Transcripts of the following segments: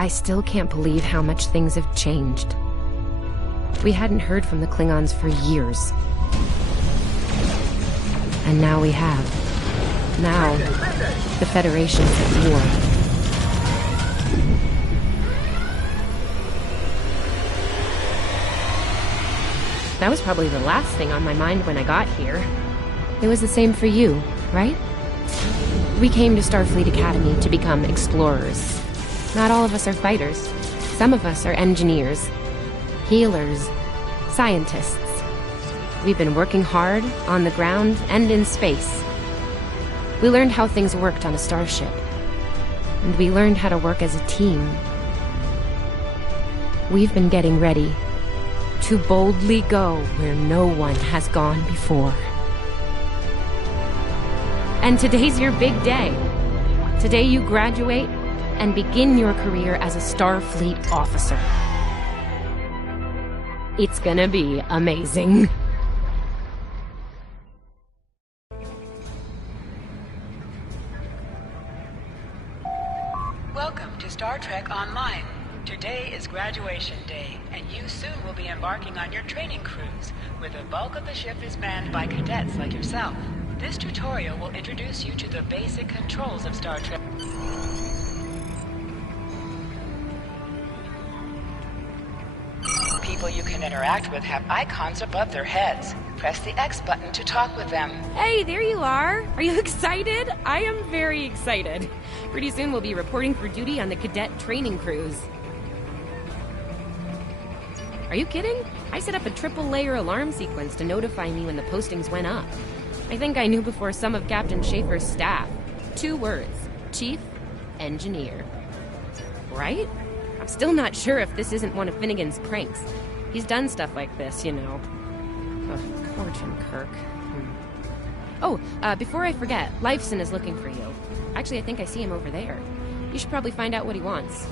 I still can't believe how much things have changed. We hadn't heard from the Klingons for years. And now we have. Now, the Federation's at war. That was probably the last thing on my mind when I got here. It was the same for you, right? We came to Starfleet Academy to become explorers. Not all of us are fighters. Some of us are engineers, healers, scientists. We've been working hard on the ground and in space. We learned how things worked on a starship. And we learned how to work as a team. We've been getting ready to boldly go where no one has gone before. And today's your big day. Today you graduate and begin your career as a Starfleet officer. It's gonna be amazing. Welcome to StarTrek Online. Today is graduation day, and you soon will be embarking on your training cruise, where the bulk of the ship is manned by cadets like yourself. This tutorial will introduce you to the basic controls of StarTrek. People you can interact with have icons above their heads. Press the X button to talk with them. Hey, there you are. Are you excited? I am very excited. Pretty soon we'll be reporting for duty on the cadet training cruise. Are you kidding? I set up a triple-layer alarm sequence to notify me when the postings went up. I think I knew before some of Captain Schaefer's staff. 2 words. Chief Engineer. Right? I'm still not sure if this isn't one of Finnegan's pranks. He's done stuff like this, you know. Oh, poor Tim Kirk. Oh, before I forget, Lifeson is looking for you. Actually, I think I see him over there. You should probably find out what he wants.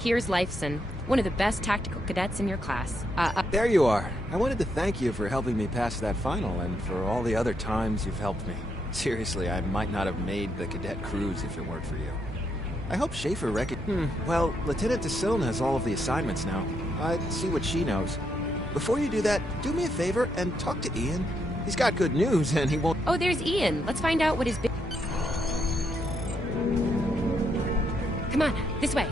Here's Lifeson, one of the best tactical cadets in your class. There you are. I wanted to thank you for helping me pass that final and for all the other times you've helped me. Seriously, I might not have made the cadet cruise if it weren't for you. I hope Schaefer Well, Lieutenant DeSilne has all of the assignments now. I'd see what she knows. Before you do that, do me a favor and talk to Ian. He's got good news and he won't... Oh, there's Ian. Let's find out what his big... Come on, this way.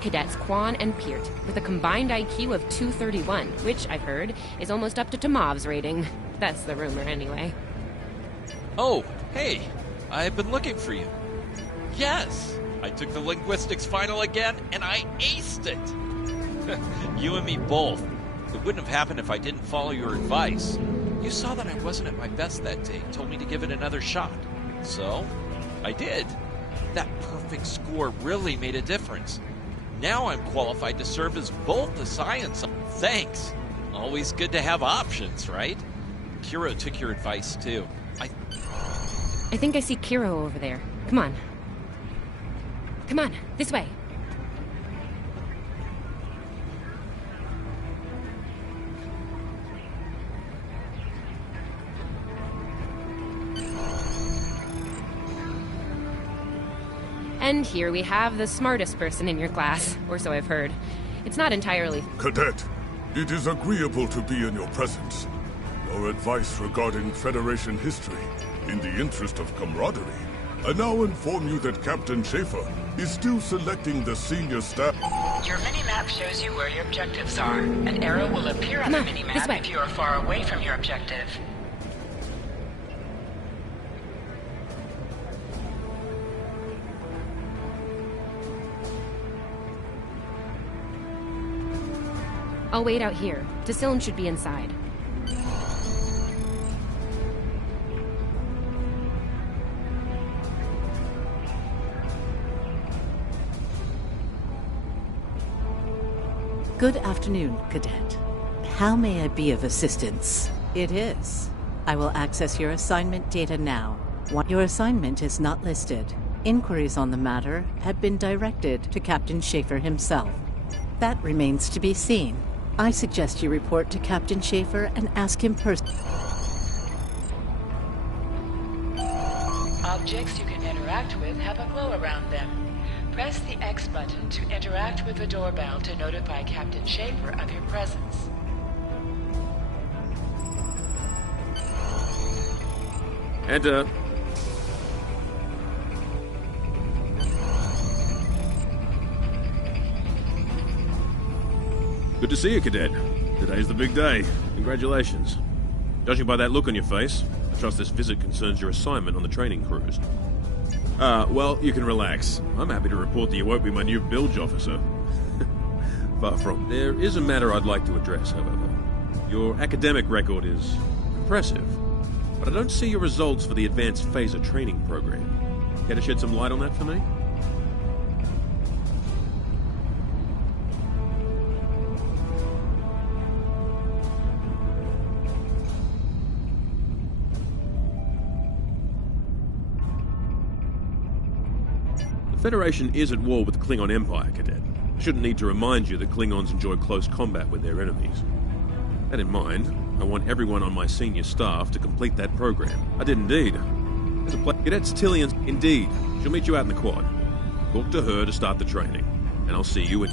Cadets Quan and Peart, with a combined IQ of 231, which, I've heard, is almost up to Tomov's rating. That's the rumor, anyway. Oh, hey, I've been looking for you. Yes, I took the linguistics final again, and I aced it. You and me both. It wouldn't have happened if I didn't follow your advice. You saw that I wasn't at my best that day, told me to give it another shot. So, I did. That perfect score really made a difference. Now I'm qualified to serve as both the science... Thanks. Always good to have options, right? Kiro took your advice, too. I think I see Kiro over there. Come on. Come on, this way. And here we have the smartest person in your class, or so I've heard. It's not entirely... Cadet, it is agreeable to be in your presence. Your advice regarding Federation history, in the interest of camaraderie. I now inform you that Captain Schaefer is still selecting the senior staff... Your mini-map shows you where your objectives are. An arrow will appear on the mini-map if you are far away from your objective. I'll wait out here. DeSilne should be inside. Good afternoon, Cadet. How may I be of assistance? It is. I will access your assignment data now. Your assignment is not listed. Inquiries on the matter have been directed to Captain Schaefer himself. That remains to be seen. I suggest you report to Captain Schaefer and ask him personally. Objects you can interact with have a glow around them. Press the X button to interact with the doorbell to notify Captain Schaefer of your presence. Enter. Good to see you, Cadet. Today's the big day. Congratulations. Judging by that look on your face, I trust this visit concerns your assignment on the training cruise. Well, you can relax. I'm happy to report that you won't be my new bilge officer. Far from. There is a matter I'd like to address, however. Your academic record is impressive, but I don't see your results for the advanced phaser training program. Care to shed some light on that for me? The Federation is at war with the Klingon Empire, Cadet. I shouldn't need to remind you that Klingons enjoy close combat with their enemies. That in mind, I want everyone on my senior staff to complete that program. I did indeed. There's a Cadet's Tillian. Indeed. She'll meet you out in the quad. Talk to her to start the training, and I'll see you in...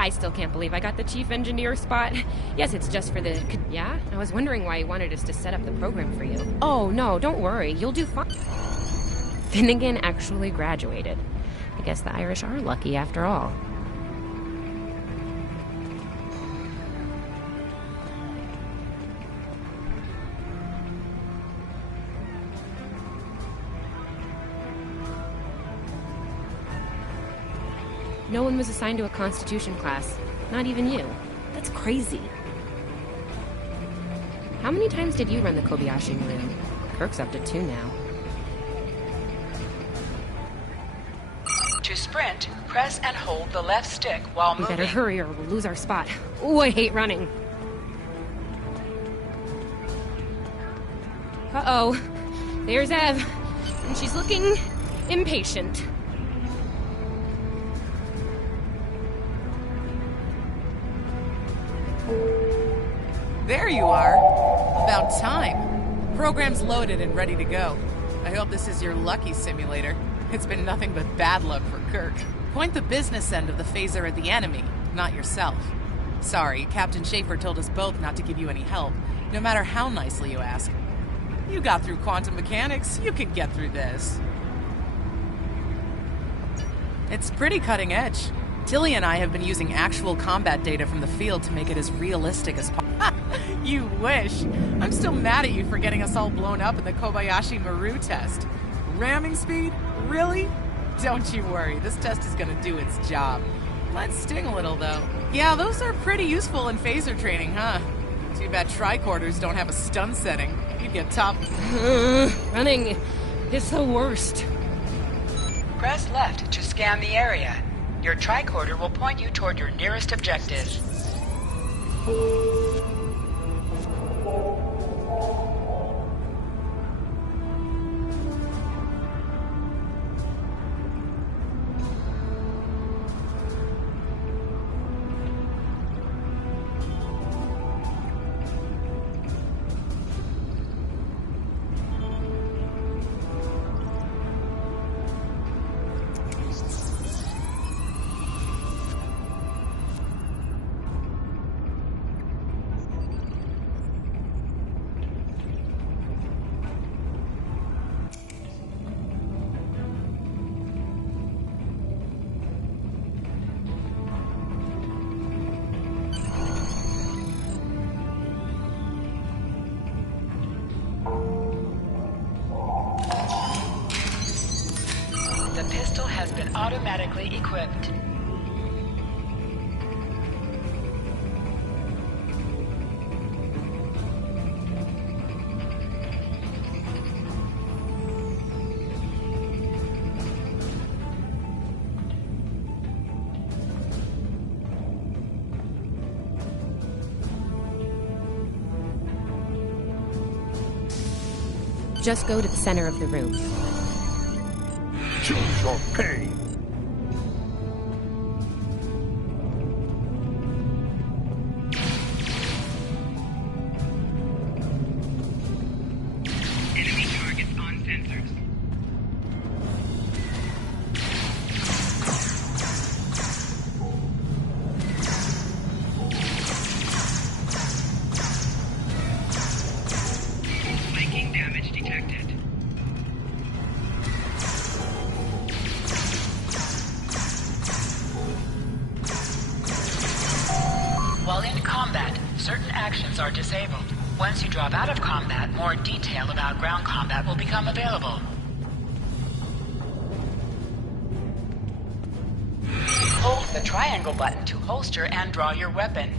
I still can't believe I got the chief engineer spot. Yes, it's just for the... Yeah? I was wondering why he wanted us to set up the program for you. Oh, no, don't worry. You'll do fine. Finnegan actually graduated. I guess the Irish are lucky after all. No one was assigned to a Constitution class. Not even you. That's crazy. How many times did you run the Kobayashi Maru? Kirk's up to 2 now. To sprint, press and hold the left stick while We moving. better hurry or we'll lose our spot. Ooh, I hate running. Uh-oh. There's Ev. And she's looking impatient. There you are. About time. Program's loaded and ready to go. I hope this is your lucky simulator. It's been nothing but bad luck for Kirk. Point the business end of the phaser at the enemy, not yourself. Sorry, Captain Schaefer told us both not to give you any help, no matter how nicely you ask. You got through quantum mechanics, you can get through this. It's pretty cutting edge. Tilly and I have been using actual combat data from the field to make it as realistic as possible. You wish. I'm still mad at you for getting us all blown up in the Kobayashi Maru test. Ramming speed? Really? Don't you worry, this test is gonna do its job. Might sting a little, though. Yeah, those are pretty useful in phaser training, huh? Too bad tricorders don't have a stun setting. You'd get top... Running is the worst. Press left to scan the area. Your tricorder will point you toward your nearest objective. pistol has been automatically equipped. Just go to the center of the room. Choose your pain. Enemy targets on sensors. Flanking damage detected. While in combat, certain actions are disabled. Once you drop out of combat, more detail about ground combat will become available. Hold the triangle button to holster and draw your weapon.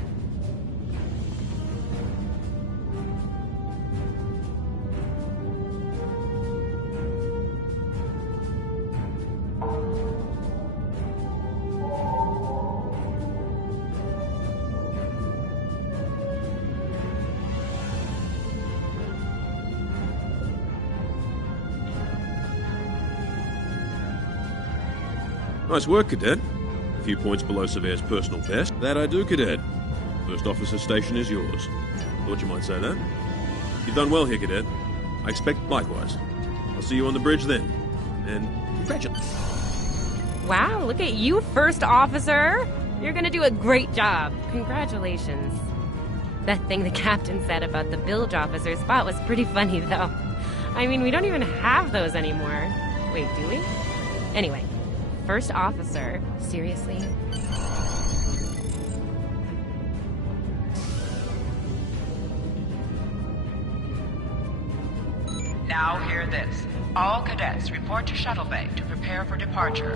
Nice work, Cadet. A few points below Surveyor's personal best. That I do, Cadet. First officer's station is yours. Thought you might say that. You've done well here, Cadet. I expect likewise. I'll see you on the bridge then. And congratulations. Wow, look at you, First Officer! You're gonna do a great job. Congratulations. That thing the captain said about the bilge officer spot was pretty funny, though. I mean, we don't even have those anymore. Wait, do we? Anyway, First Officer, seriously? Now hear this. All cadets report to shuttle bay to prepare for departure.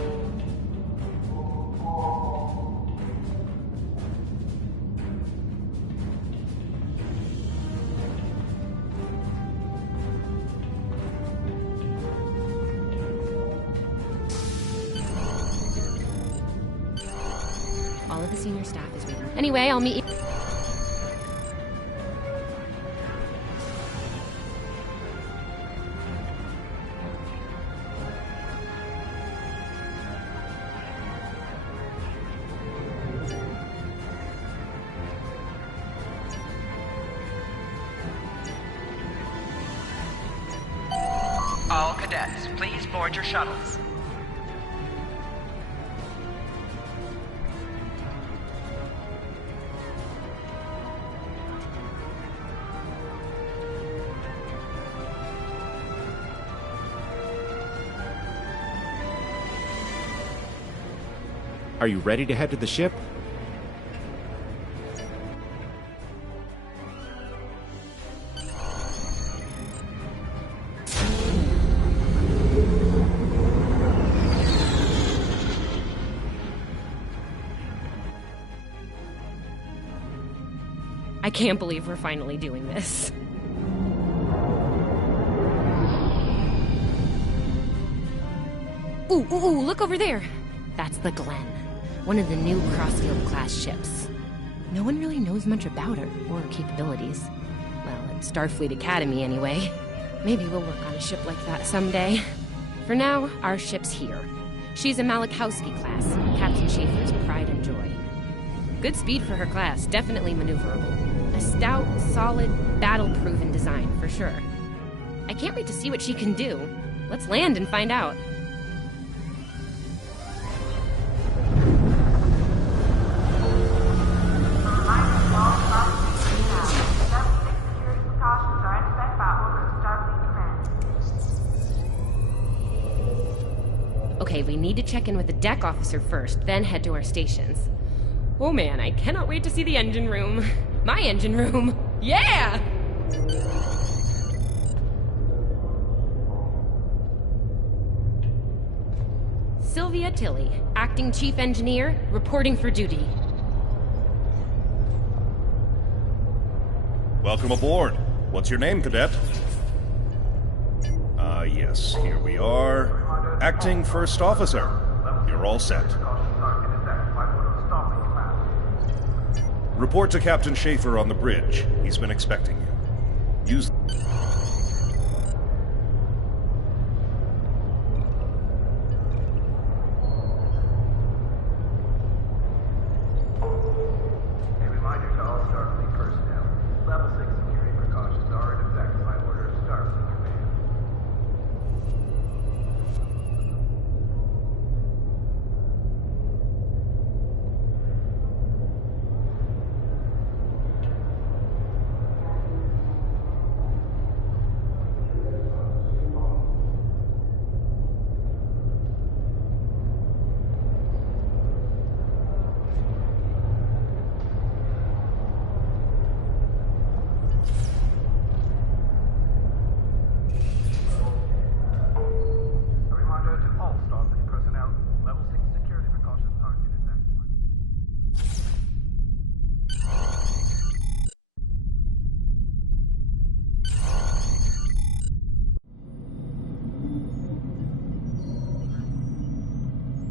All of the senior staff is waiting. Anyway, I'll meet you. All cadets, please board your shuttles. Are you ready to head to the ship? I can't believe we're finally doing this. Ooh, look over there. That's the Glen, one of the new Crossfield class ships. No one really knows much about her or her capabilities. Well, at Starfleet Academy anyway. Maybe we'll work on a ship like that someday. For now, our ship's here. She's a Malachowski class, Captain Schaefer's pride and joy. Good speed for her class, definitely maneuverable. A stout, solid, battle-proven design, for sure. I can't wait to see what she can do. Let's land and find out. Okay, we need to check in with the deck officer first, then head to our stations. Oh man, I cannot wait to see the engine room. My engine room! Yeah! Sylvia Tilly, Acting Chief Engineer, reporting for duty. Welcome aboard. What's your name, Cadet? Yes, here we are. Acting First Officer. You're all set. Report to Captain Schaefer on the bridge. He's been expecting you. Use... A reminder to all Starfleet personnel. Level 6 security precautions are in effect by order of Starfleet Command. A reminder to all Starfleet personnel. Level 6 security precautions are in effect.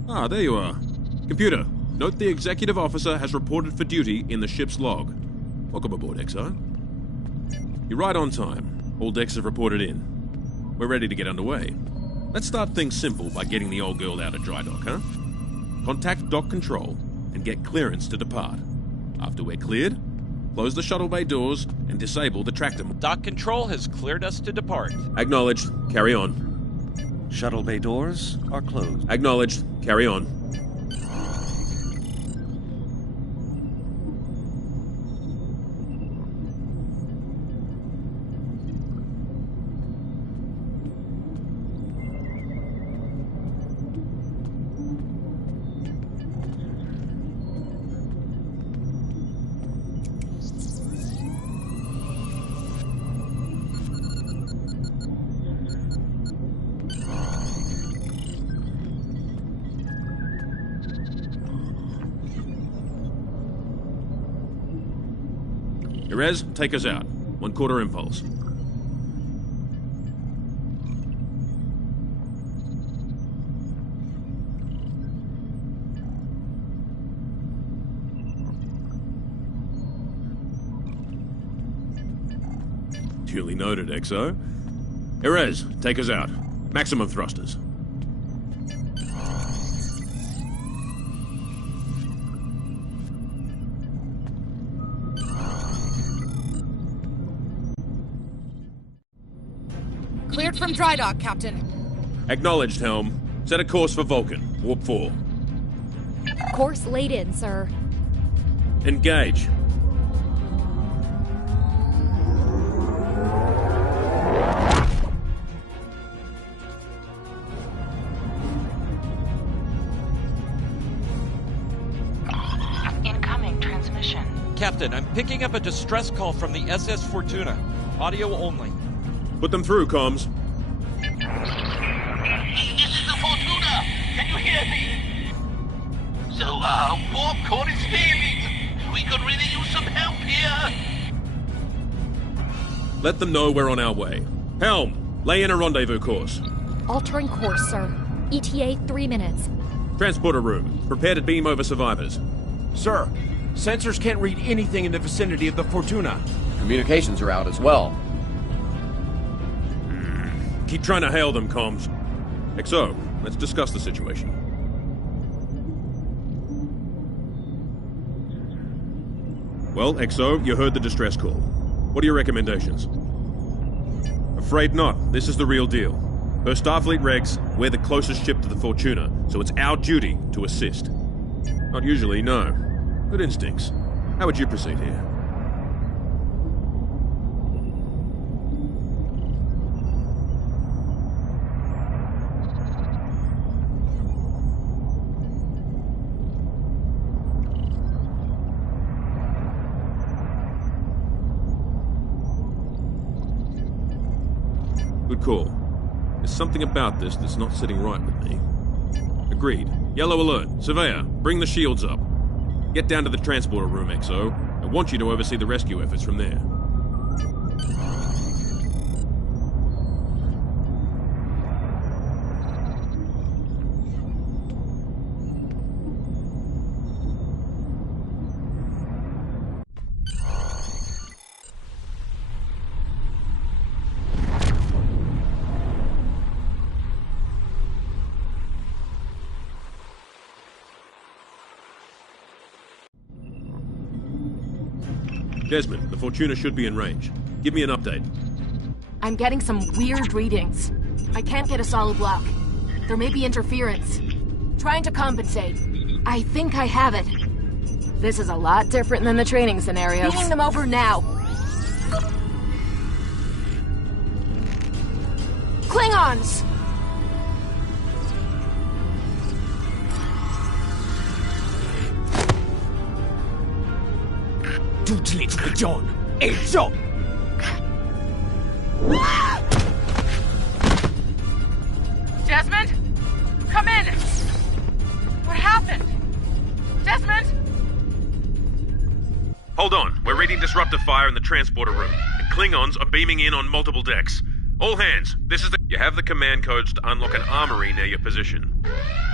Ah, there you are. Computer, note the executive officer has reported for duty in the ship's log. Welcome aboard, XO. You're right on time. All decks have reported in. We're ready to get underway. Let's start things simple by getting the old girl out of dry dock, huh? Contact dock control and get clearance to depart. After we're cleared, close the shuttle bay doors and disable the tractor. Dock control has cleared us to depart. Acknowledged. Carry on. Shuttle bay doors are closed. Acknowledged. Carry on. Erez, take us out. 1/4 impulse. Duly noted, XO. Erez, take us out. Maximum thrusters. Cleared from dry dock, Captain. Acknowledged, Helm. Set a course for Vulcan. Warp 4. Course laid in, sir. Engage. Incoming transmission. Captain, I'm picking up a distress call from the SS Fortuna. Audio only. Put them through, comms. This is the Fortuna! Can you hear me? So, warp core is failing. We could really use some help here. Let them know we're on our way. Helm, lay in a rendezvous course. Altering course, sir. ETA 3 minutes. Transporter room. Prepare to beam over survivors. Sir, sensors can't read anything in the vicinity of the Fortuna. Communications are out as well. Keep trying to hail them, comms. XO, let's discuss the situation. Well, XO, you heard the distress call. What are your recommendations? Afraid not. This is the real deal. Per Starfleet regs, we're the closest ship to the Fortuna, so it's our duty to assist. Not usually, no. Good instincts. How would you proceed here? Good call. There's something about this that's not sitting right with me. Agreed. Yellow alert. Surveyor, bring the shields up. Get down to the transporter room, XO. I want you to oversee the rescue efforts from there. Desmond, the Fortuna should be in range. Give me an update. I'm getting some weird readings. I can't get a solid lock. There may be interference. Trying to compensate. I think I have it. This is a lot different than the training scenarios. Beating them over now. Klingons! Desmond? Come in! What happened? Desmond? Hold on. We're reading disruptor fire in the transporter room, and Klingons are beaming in on multiple decks. All hands, this is the... You have the command codes to unlock an armory near your position.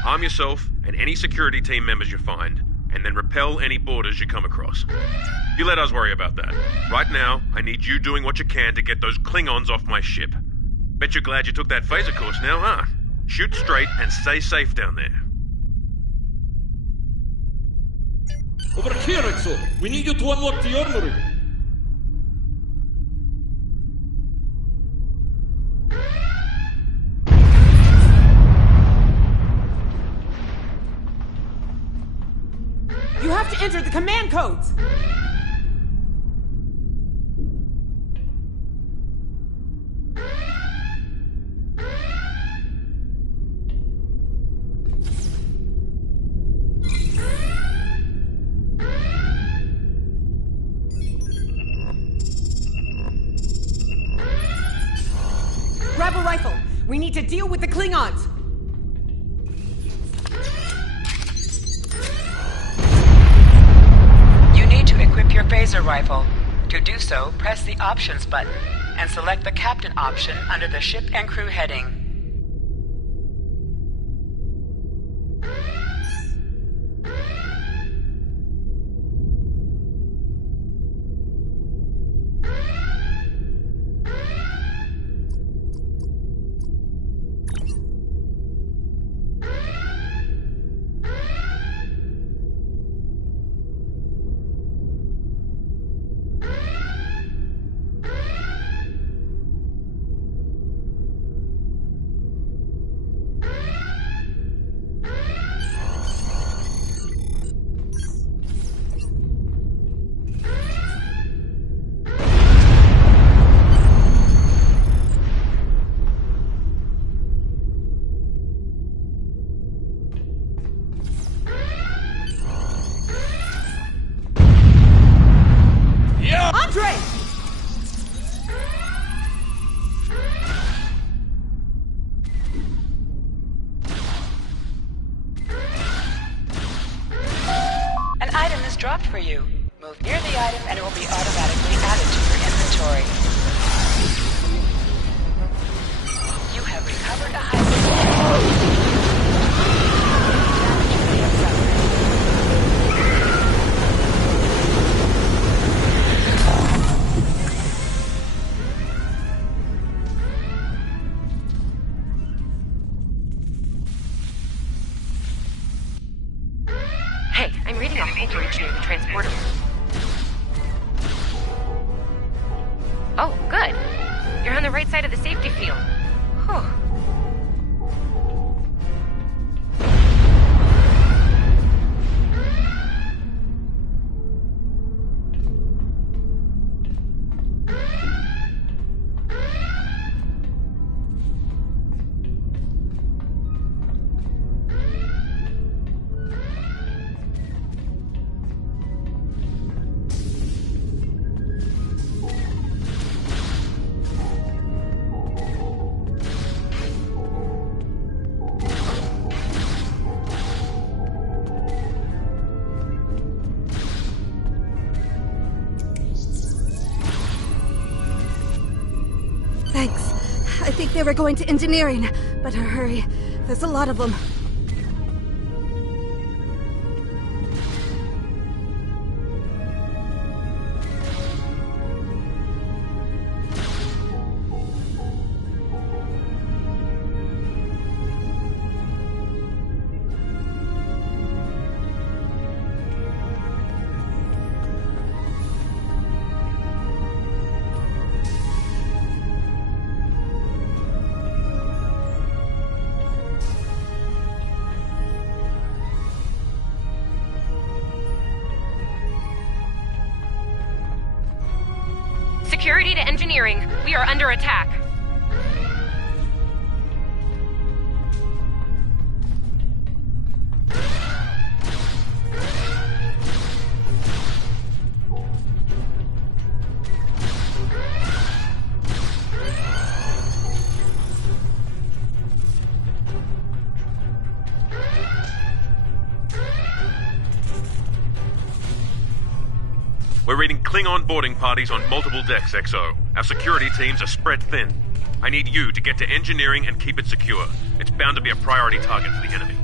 Arm yourself and any security team members you find, and then repel any boarders you come across. You let us worry about that. Right now, I need you doing what you can to get those Klingons off my ship. Bet you're glad you took that phaser course now, huh? Shoot straight and stay safe down there. Over here, Exo! We need you to unlock the armory! You have to enter the command codes! Grab a rifle! We need to deal with the Klingons! You need to equip your phaser rifle. To do so, press the Options button and select the Captain option under the Ship and Crew heading. Dropped for you. Move near the item and it will be automatically added to your inventory. You have recovered a high Hey, I'm reading a whole bridge near the transporter. Oh, good. You're on the right side of the safety field. Whew. They were going to engineering. Better hurry. There's a lot of them. Security to engineering. We are under attack. We're reading Klingon boarding parties on multiple decks, XO. Our security teams are spread thin. I need you to get to engineering and keep it secure. It's bound to be a priority target for the enemy.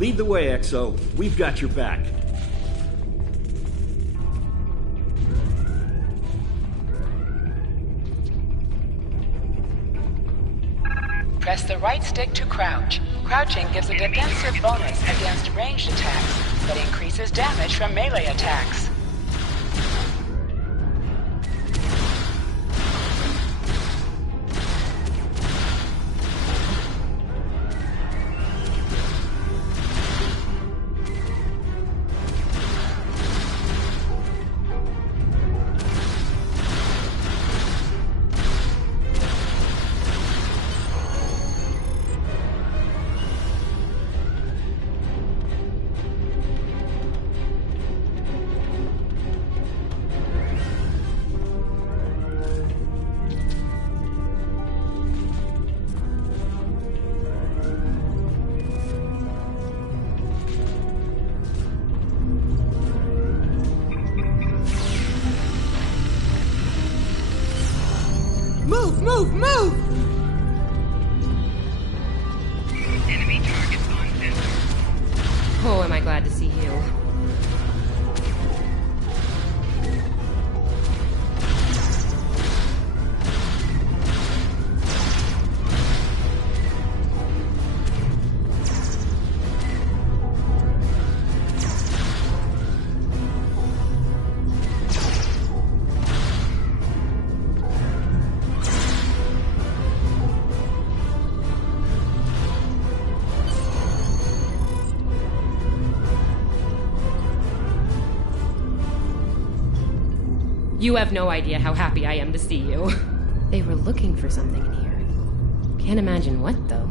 Lead the way, XO. We've got your back. Press the right stick to crouch. Crouching gives a defensive bonus against ranged attacks, but increases damage from melee attacks. Move, move, move! Enemy targets on sensor. Oh, am I glad to see you. You have no idea how happy I am to see you. They were looking for something in here. Can't imagine what, though.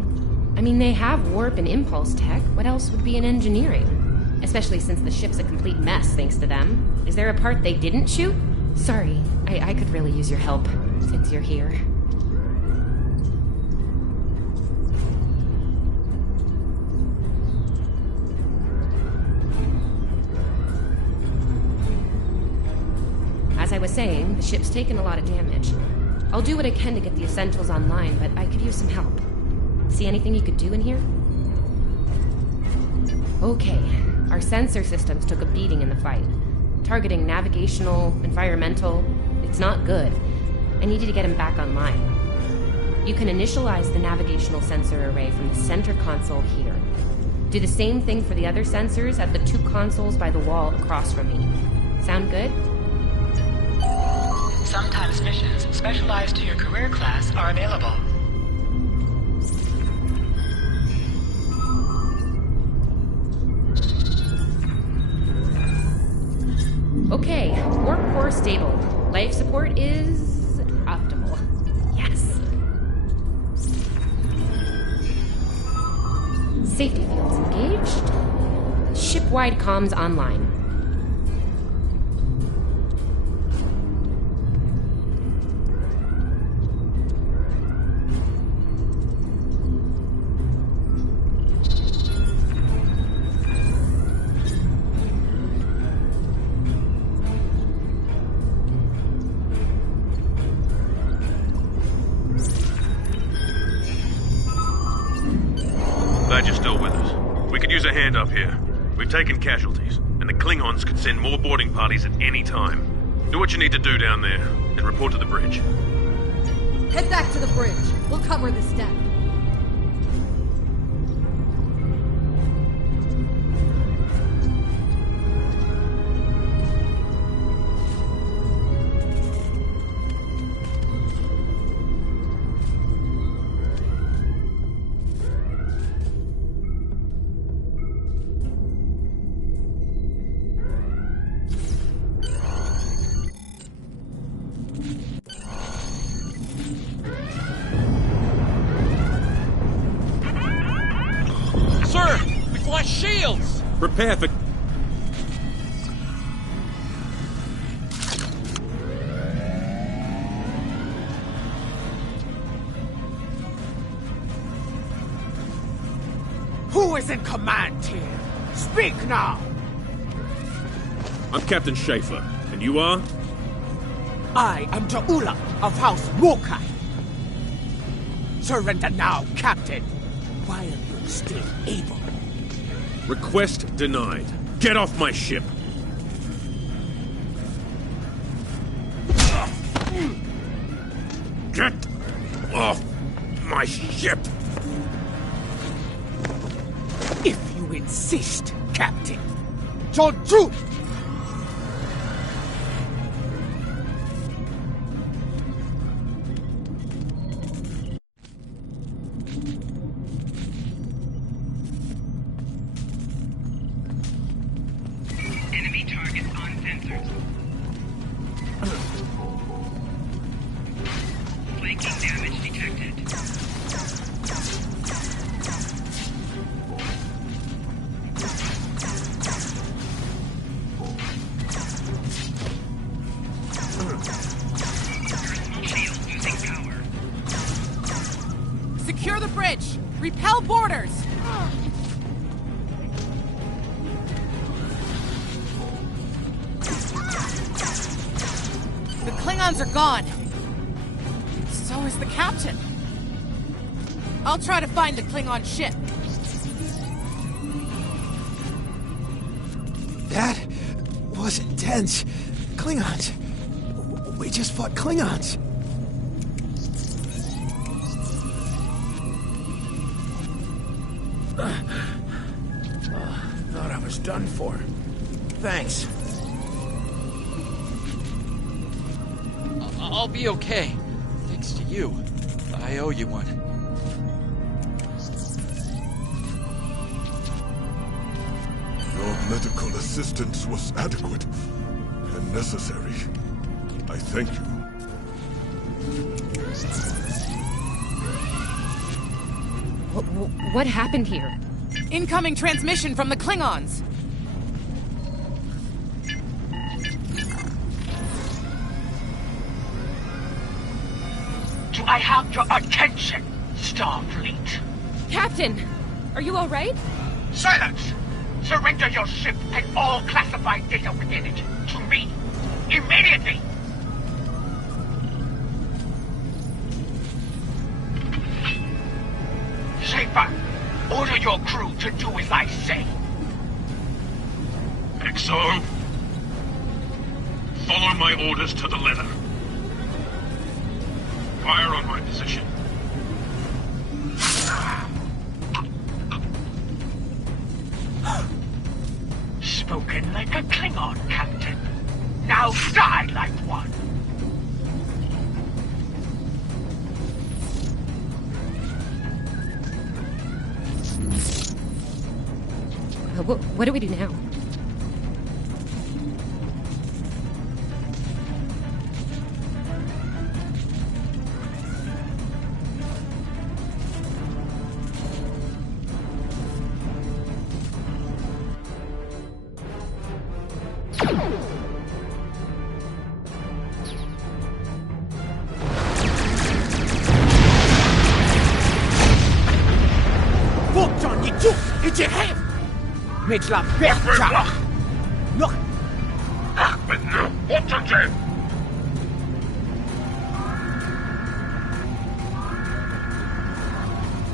I mean, they have warp and impulse tech. What else would be in engineering? Especially since the ship's a complete mess, thanks to them. Is there a part they didn't shoot? Sorry, I could really use your help, since you're here. As I was saying, the ship's taken a lot of damage. I'll do what I can to get the essentials online, but I could use some help. See anything you could do in here? Okay, our sensor systems took a beating in the fight. Targeting navigational, environmental, it's not good. I needed to get them back online. You can initialize the navigational sensor array from the center console here. Do the same thing for the other sensors at the 2 consoles by the wall across from me. Sound good? Sometimes missions specialized to your career class are available. Okay, warp core stable. Life support is optimal. Yes. Safety fields engaged. Ship-wide comms online. Glad you're still with us. We could use a hand up here. We've taken casualties, and the Klingons could send more boarding parties at any time. Do what you need to do down there, and report to the bridge. Head back to the bridge. We'll cover this deck. Shields! Prepare for... Who is in command here? Speak now! I'm Captain Schaefer, and you are? I am Ta'ula of House Mokai. Surrender now, Captain, while you're still able. Request denied. Get off my ship! Get off my ship! If you insist, Captain. Joju! Enemy targets on sensors. Flanking damage detected. Personal shield losing power. Secure the bridge! Repel boarders! The Klingons are gone. So is the captain. I'll try to find the Klingon ship. That was intense. Klingons. We just fought Klingons. Thought I was done for. Thanks. I'll be okay. Thanks to you. I owe you one. Your medical assistance was adequate and necessary. I thank you. What happened here? Incoming transmission from the Klingons. Do I have your attention, Starfleet? Captain, are you all right? Silence! Surrender your ship and all classified data within it to me. Immediately! Schaefer, order your crew to do as I say. XO, follow my orders to the letter. Fire on my position. Spoken like a Klingon, Captain. Now die like one. What do we do now? Mit la percha! Noch! Ahmed, no! What again?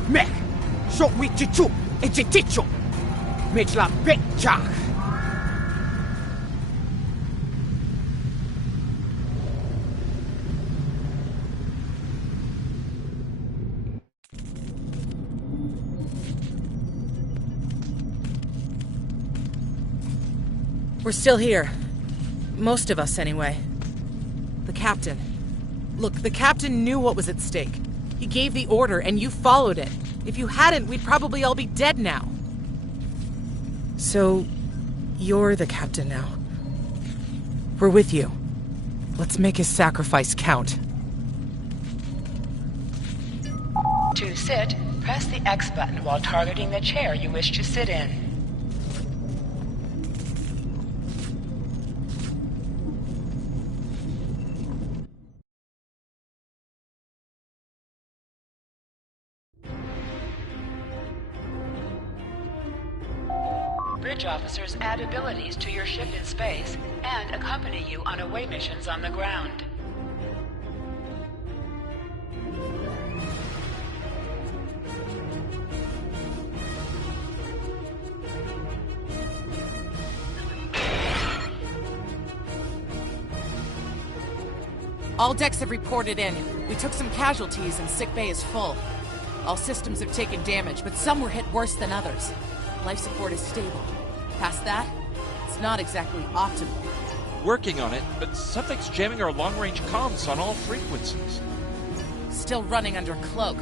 Mech! So with chichu! Et chiticho! Mit la percha! We're still here. Most of us, anyway. The captain. Look, the captain knew what was at stake. He gave the order, and you followed it. If you hadn't, we'd probably all be dead now. So, you're the captain now. We're with you. Let's make his sacrifice count. To sit, press the X button while targeting the chair you wish to sit in. Bridge officers add abilities to your ship in space and accompany you on away missions on the ground. All decks have reported in. We took some casualties and sick bay is full. All systems have taken damage, but some were hit worse than others. Life support is stable. Past that, it's not exactly optimal. Working on it, but something's jamming our long-range comms on all frequencies. Still running under cloak.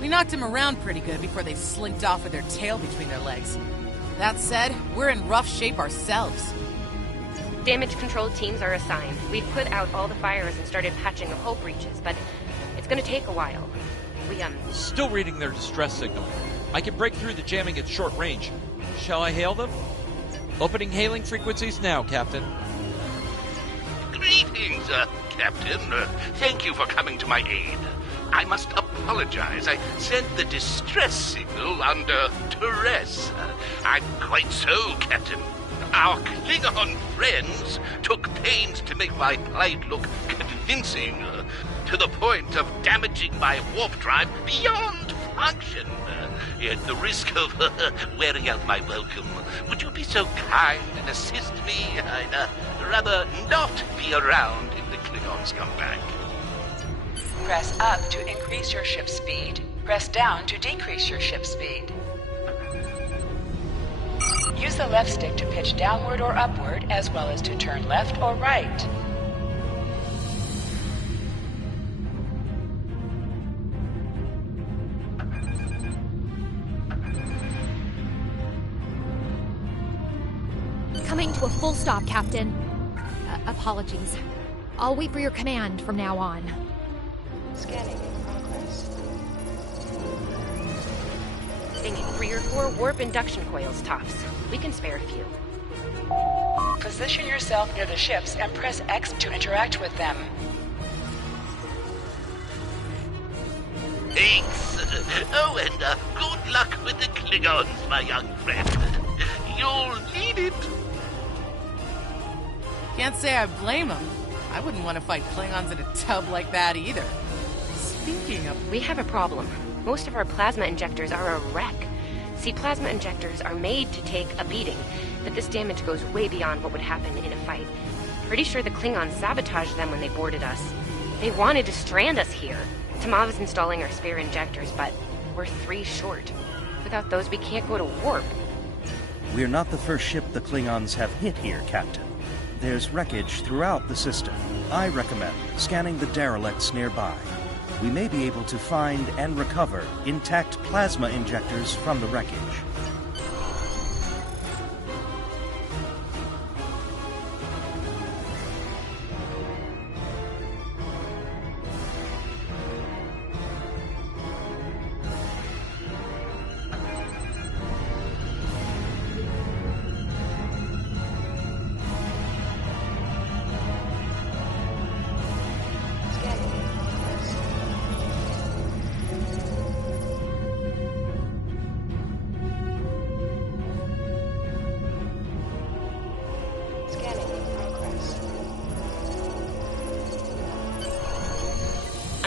We knocked him around pretty good before they slinked off with their tail between their legs. That said, we're in rough shape ourselves. Damage control teams are assigned. We've put out all the fires and started patching the hull breaches, but it's gonna take a while. We, Still reading their distress signal. I can break through the jamming at short range. Shall I hail them? Opening hailing frequencies now, Captain. Greetings, Captain. Thank you for coming to my aid. I must apologize. I sent the distress signal under duress. I'm quite so, Captain. Our Klingon friends took pains to make my plight look convincing, to the point of damaging my warp drive beyond function. At the risk of wearing out my welcome, would you be so kind and assist me? I'd rather not be around if the Klingons come back. Press up to increase your ship's speed. Press down to decrease your ship's speed. Use the left stick to pitch downward or upward, as well as to turn left or right. Coming to a full stop, Captain. Apologies. I'll wait for your command from now on. Scanning in progress. they need 3 or 4 warp induction coils tops. We can spare a few. Position yourself near the ships and press X to interact with them. Thanks. Oh, and good luck with the Klingons, my young friend. You'll need it. Can't say I blame them. I wouldn't want to fight Klingons in a tub like that either. Speaking of... We have a problem. Most of our plasma injectors are a wreck. See, plasma injectors are made to take a beating, but this damage goes way beyond what would happen in a fight. Pretty sure the Klingons sabotaged them when they boarded us. They wanted to strand us here. Tamava's installing our spare injectors, but we're 3 short. Without those, we can't go to warp. We're not the first ship the Klingons have hit here, Captain. There's wreckage throughout the system. I recommend scanning the derelicts nearby. We may be able to find and recover intact plasma injectors from the wreckage.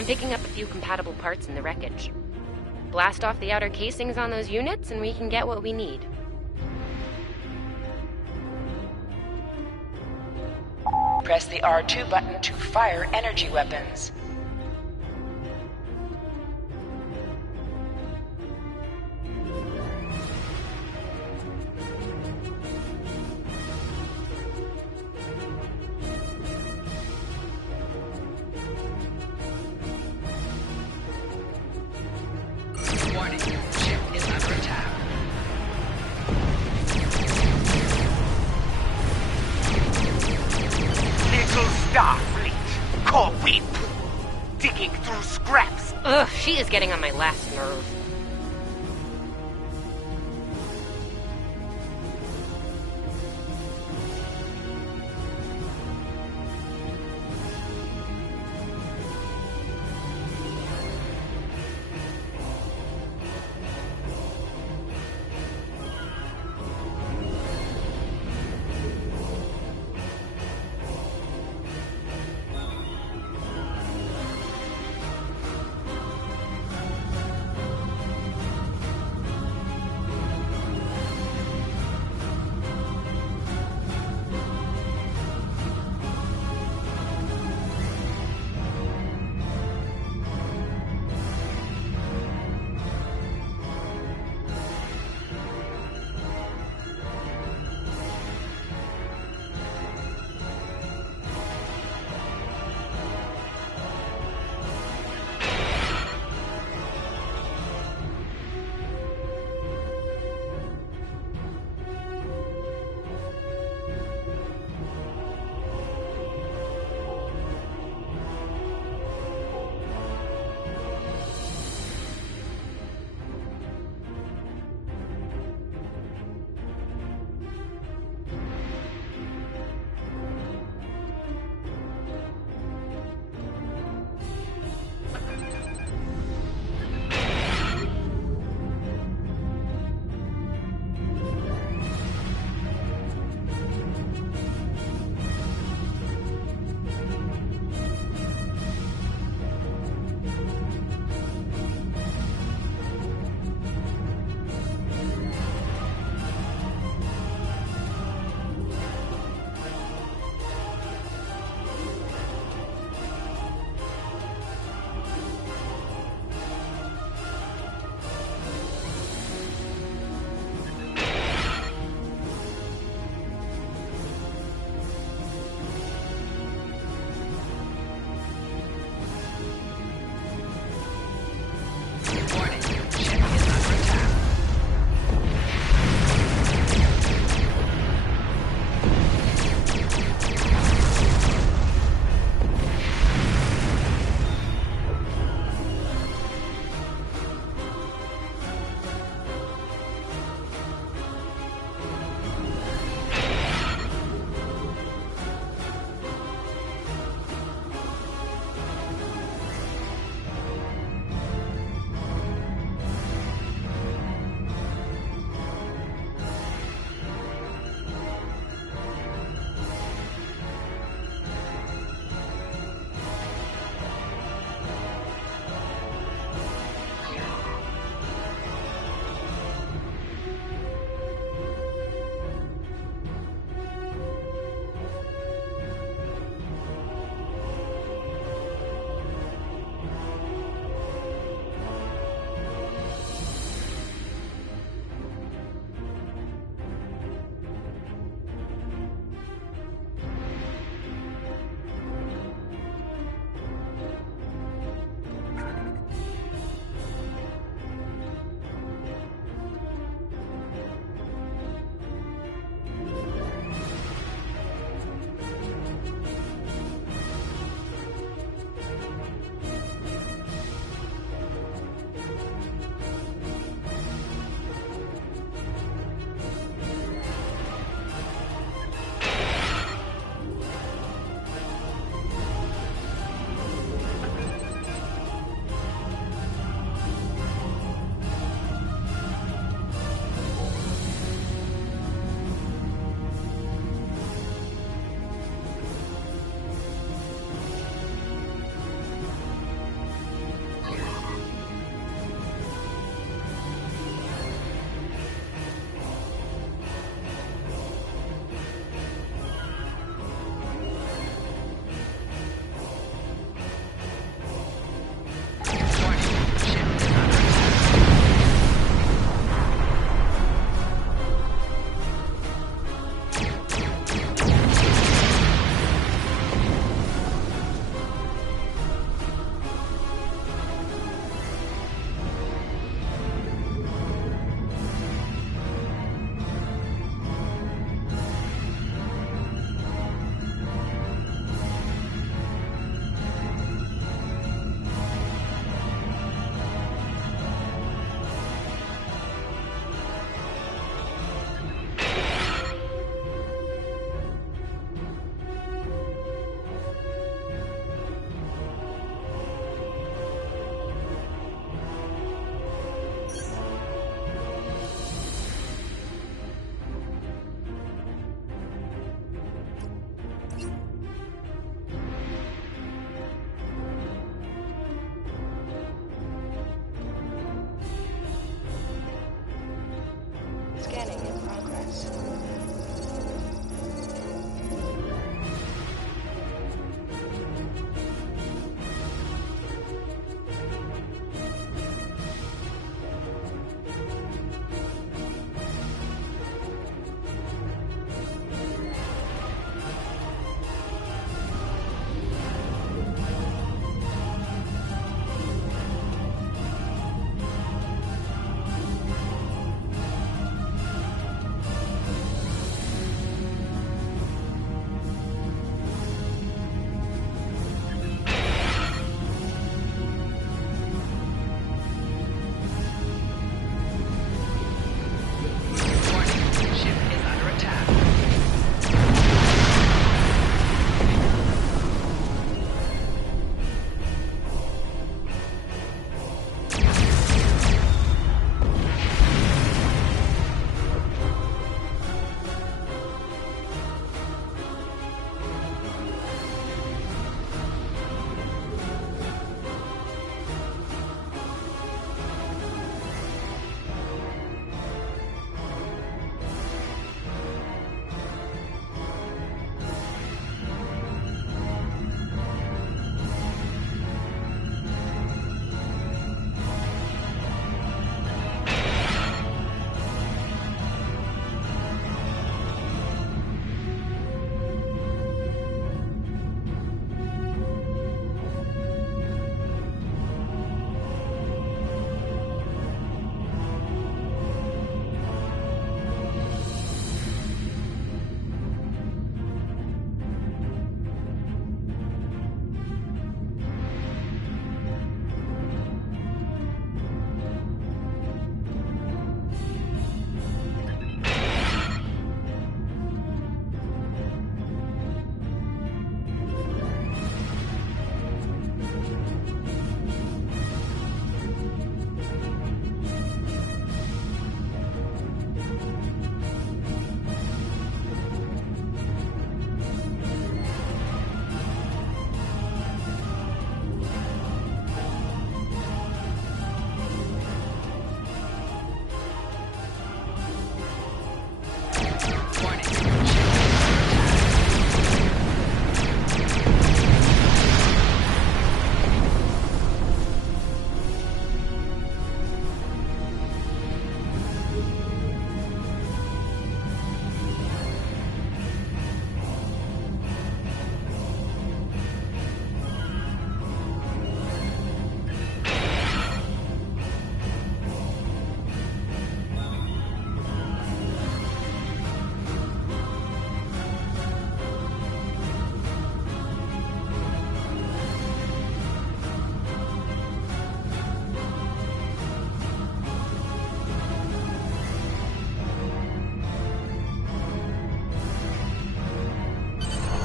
Picking up a few compatible parts in the wreckage. Blast off the outer casings on those units and we can get what we need. Press the R2 button to fire energy weapons. Warning, ship is under attack. Little Starfleet, core weep, digging through scraps. Ugh, she is getting on my last nerve.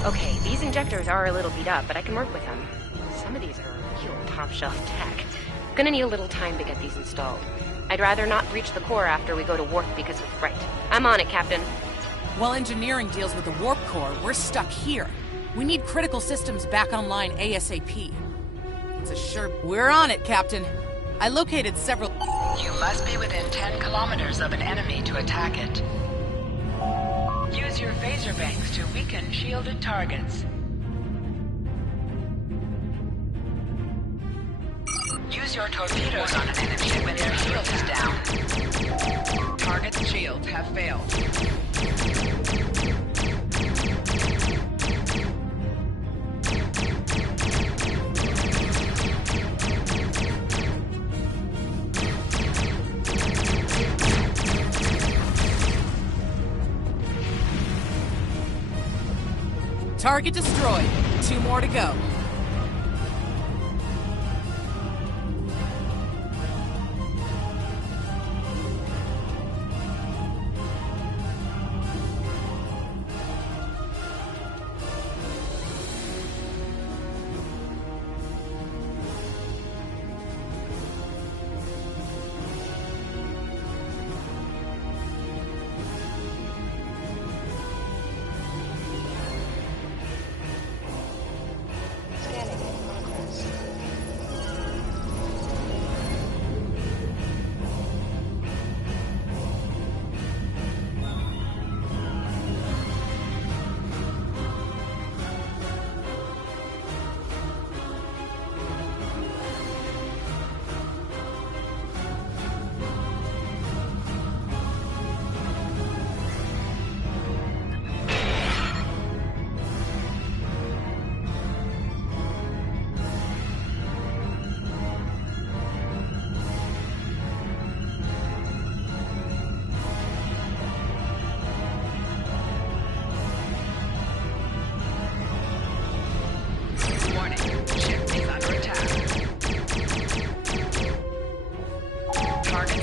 Okay, these injectors are a little beat up, but I can work with them. Some of these are real top-shelf tech. Gonna need a little time to get these installed. I'd rather not breach the core after we go to warp because of fright. I'm on it, Captain. While engineering deals with the warp core, we're stuck here. We need critical systems back online ASAP. It's a sure... We're on it, Captain. I located several... You must be within 10 kilometers of an enemy to attack it. Use your phaser banks to weaken shielded targets. Use your torpedoes on an enemy when their shield is down. Target's shields have failed. Target destroyed. 2 more to go.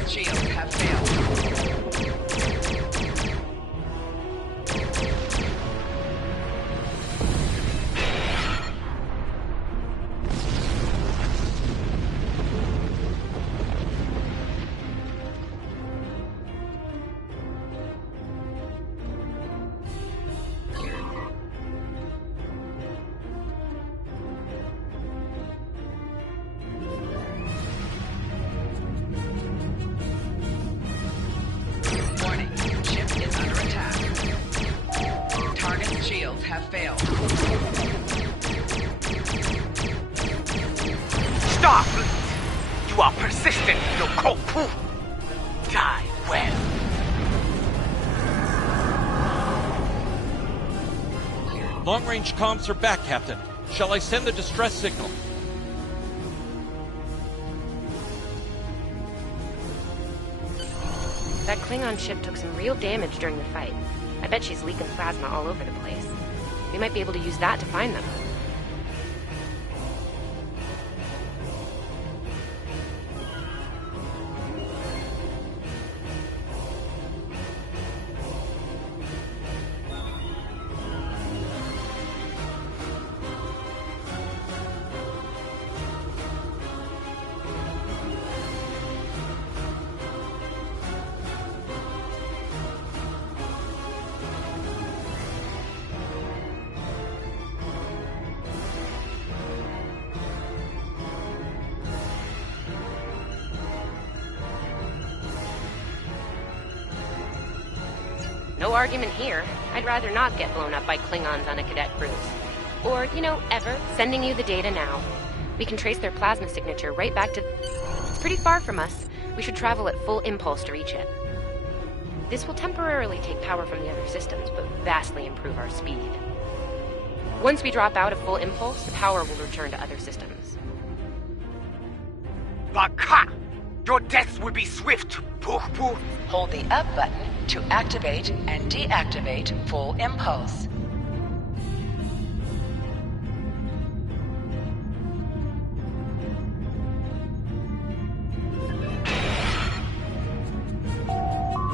Target's shields have failed. Warning, ship is under attack. Target's shields have failed. Starfleet! You are persistent, no Koku! Die well. Long-range comms are back, Captain. Shall I send the distress signal? That Klingon ship took some real damage during the fight. I bet she's leaking plasma all over the place. We might be able to use that to find them. No argument here. I'd rather not get blown up by Klingons on a cadet cruise. Or, ever, sending you the data now. We can trace their plasma signature right back to... It's pretty far from us. We should travel at full impulse to reach it. This will temporarily take power from the other systems, but vastly improve our speed. Once we drop out of full impulse, the power will return to other systems. Baka! Your death will be swift, Pooh-Pooh! Hold the up button to activate and deactivate full impulse.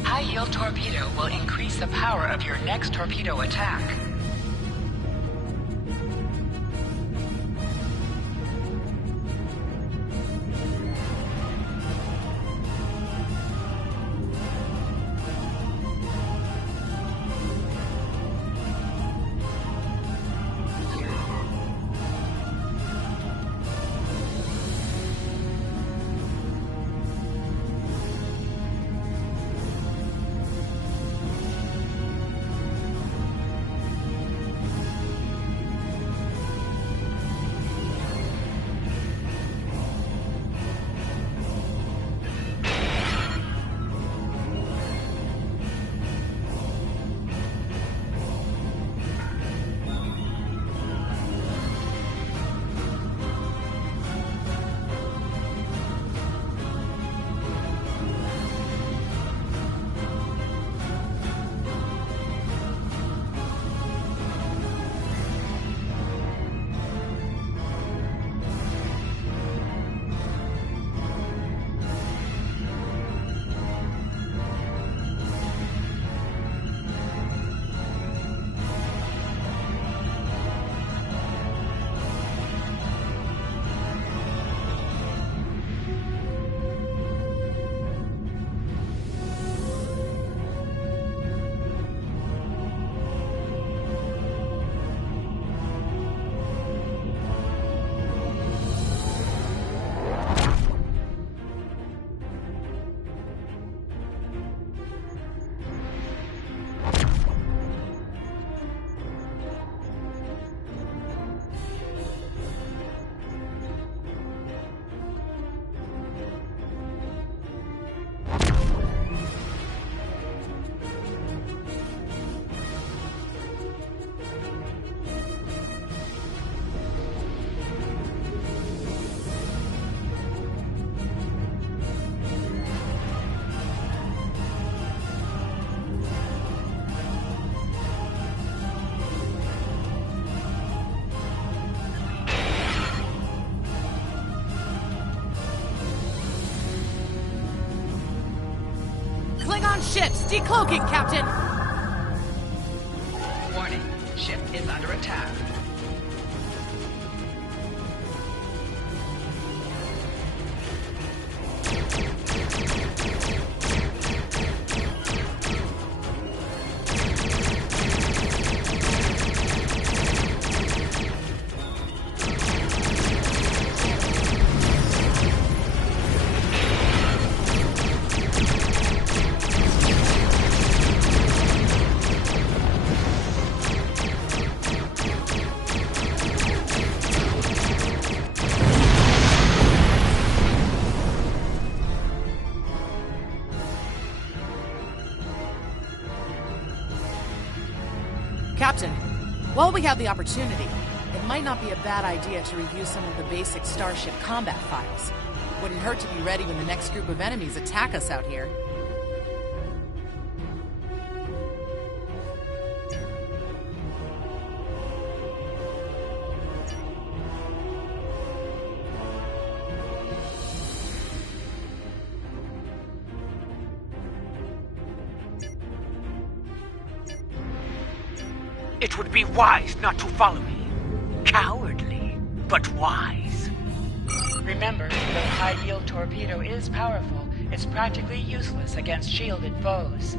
High-yield torpedo will increase the power of your next torpedo attack. on ships! Decloaking, Captain! Warning, ship is under attack. Captain, while we have the opportunity, it might not be a bad idea to review some of the basic Starship combat files. Wouldn't hurt to be ready when the next group of enemies attack us out here. It would be wise not to follow me. Cowardly, but wise. Remember, though high-yield torpedo is powerful, it's practically useless against shielded foes.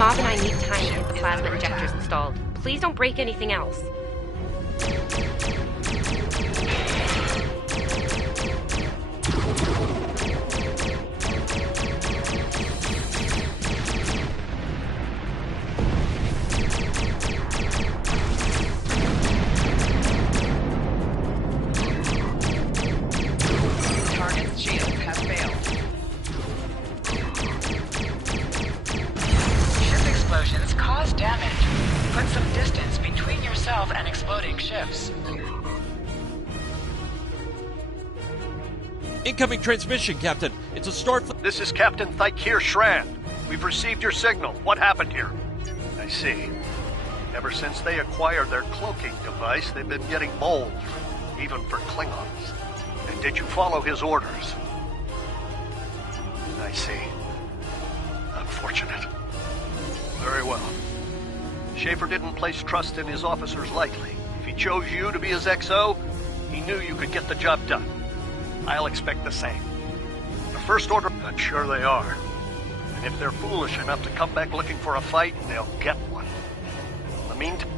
Mob and I need time to get the plasma injectors installed. Please don't break anything else. Target's shield has failed. Explosions cause damage. Put some distance between yourself and exploding ships. Incoming transmission, Captain. It's a Starfleet. This is Captain Thykir Shrand. We've received your signal. What happened here? I see. Ever since they acquired their cloaking device, they've been getting bold, even for Klingons. And did you follow his orders? I see. Unfortunate. Very well. Schaefer didn't place trust in his officers lightly. If he chose you to be his XO, he knew you could get the job done. I'll expect the same. The First Order, I'm sure they are. And if they're foolish enough to come back looking for a fight, they'll get one. In the meantime...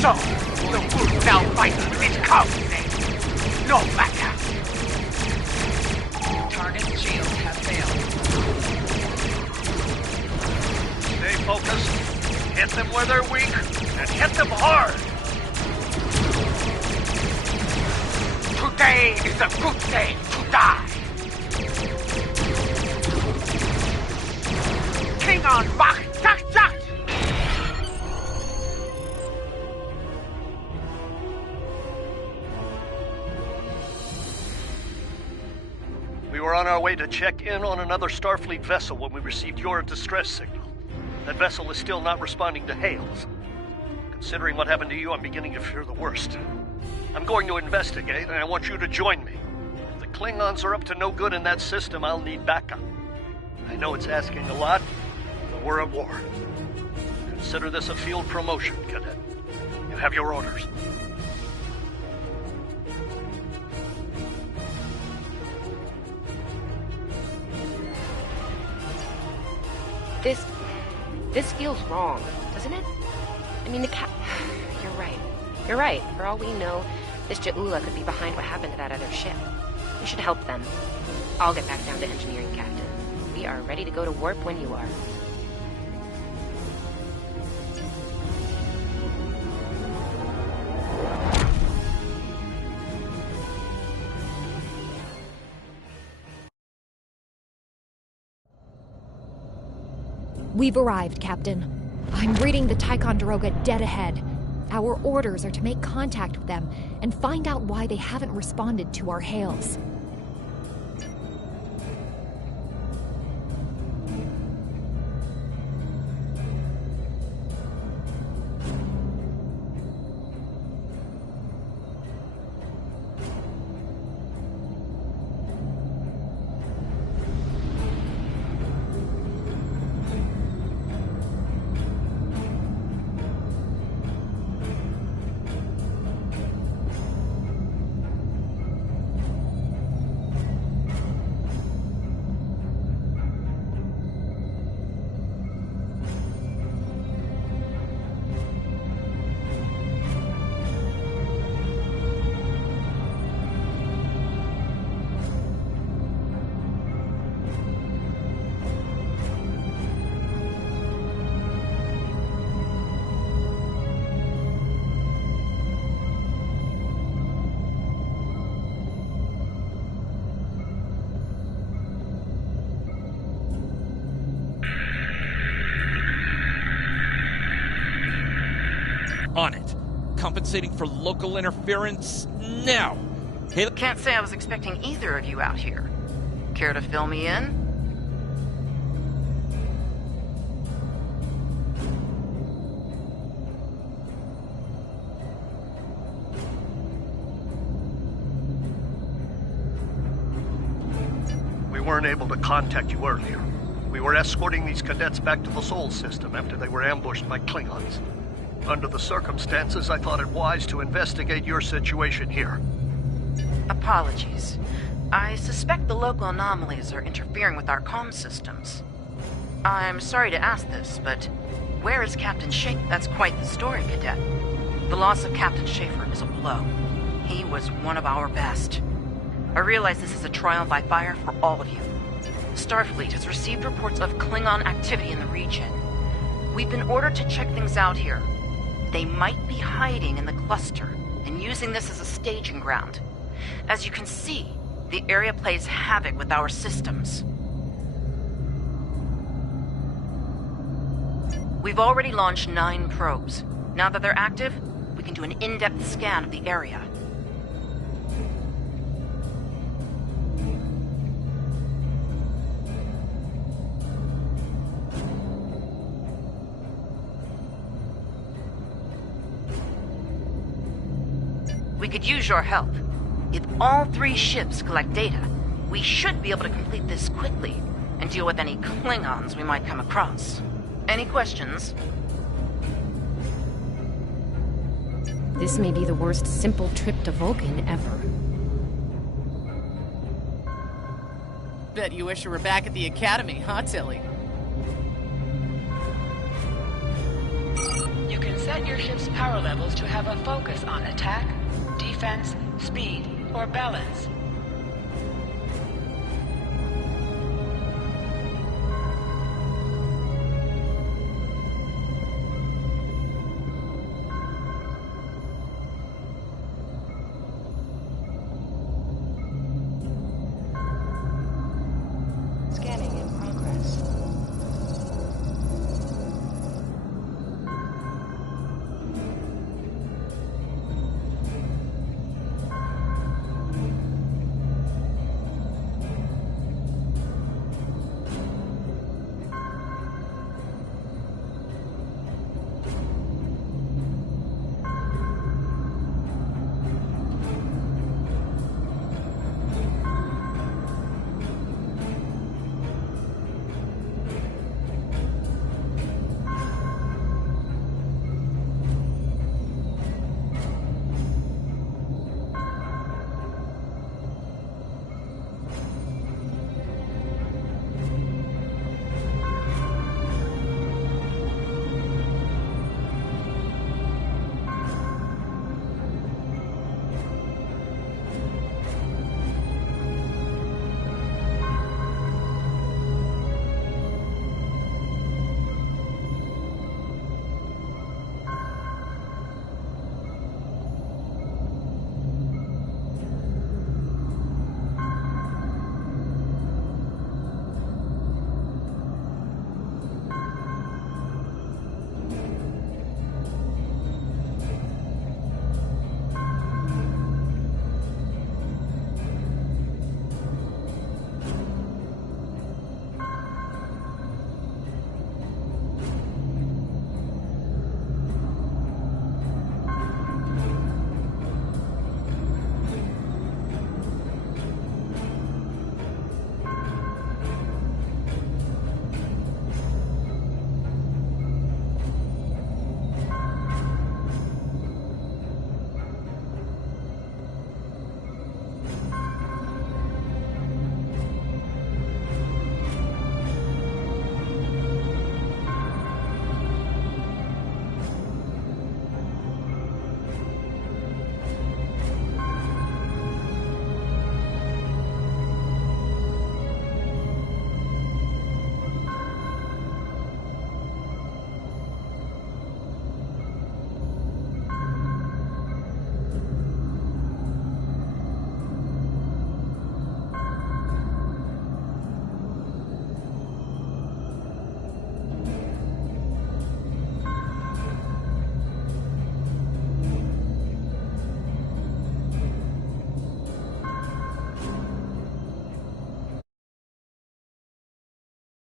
So, the group now fights with its counterfeit. No matter. Target shields have failed. Stay focused. Hit them where they're weak, and hit them hard. Today is a good day to die. Klingon Bach Tak Tak! We were on our way to check in on another Starfleet vessel when we received your distress signal. That vessel is still not responding to hails. Considering what happened to you, I'm beginning to fear the worst. I'm going to investigate, and I want you to join me. If the Klingons are up to no good in that system, I'll need backup. I know it's asking a lot, but we're at war. Consider this a field promotion, Cadet. You have your orders. This feels wrong, doesn't it? I mean, You're right. You're right. For all we know, this Ja'ula could be behind what happened to that other ship. We should help them. I'll get back down to engineering, Captain. We are ready to go to warp when you are. We've arrived, Captain. I'm reading the Ticonderoga dead ahead. Our orders are to make contact with them and find out why they haven't responded to our hails. On it. Compensating for local interference now. Hey, can't say I was expecting either of you out here. Care to fill me in? We weren't able to contact you earlier. We were escorting these cadets back to the Sol system after they were ambushed by Klingons. Under the circumstances, I thought it wise to investigate your situation here. Apologies. I suspect the local anomalies are interfering with our comm systems. I'm sorry to ask this, but where is Captain Schaefer? That's quite the story, Cadet. The loss of Captain Schaefer is a blow. He was one of our best. I realize this is a trial by fire for all of you. Starfleet has received reports of Klingon activity in the region. We've been ordered to check things out here. They might be hiding in the cluster and using this as a staging ground. As you can see, the area plays havoc with our systems. We've already launched 9 probes. Now that they're active, we can do an in-depth scan of the area. We could use your help. If all 3 ships collect data, we should be able to complete this quickly and deal with any Klingons we might come across. Any questions? This may be the worst simple trip to Vulcan ever. Bet you wish you were back at the Academy, huh, Tilly? You can set your ship's power levels to have a focus on attack, defense, speed, or balance.